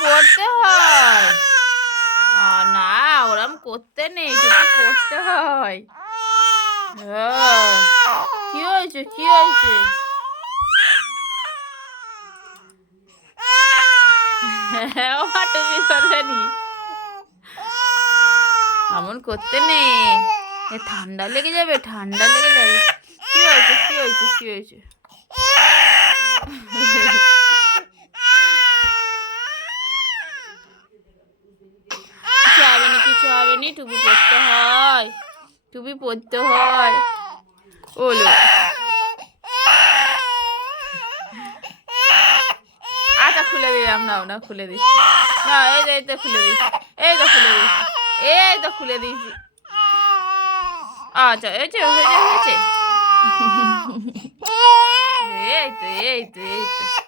পড়তে হয়। না, ওরম করতে নেই, টুপি পড়তে হয়। কি হয়েছে, কি হয়েছে? ও টুপি পরবে নি, এমন করতে নেই। ঠান্ডা লেগে যাবে, ঠান্ডা লেগে যাবে। কি হয়েছে, কি হয়েছে, কি হয়েছে? কিছু হবে না, কিছু হবে নি, টুপি পরতে হয়, টুপি পরতে হয়। ওলো, আচ্ছা খুলে দিলাম, নাও না খুলে দিচ্ছি, না এই তো খুলে দিচ্ছি, এই তো খুলে দিচ্ছি, এই তো খুলে দিচ্ছি। আচ্ছা হয়েছে, হয়েছে, হয়েছে। এই তো, এই তো, এই তো।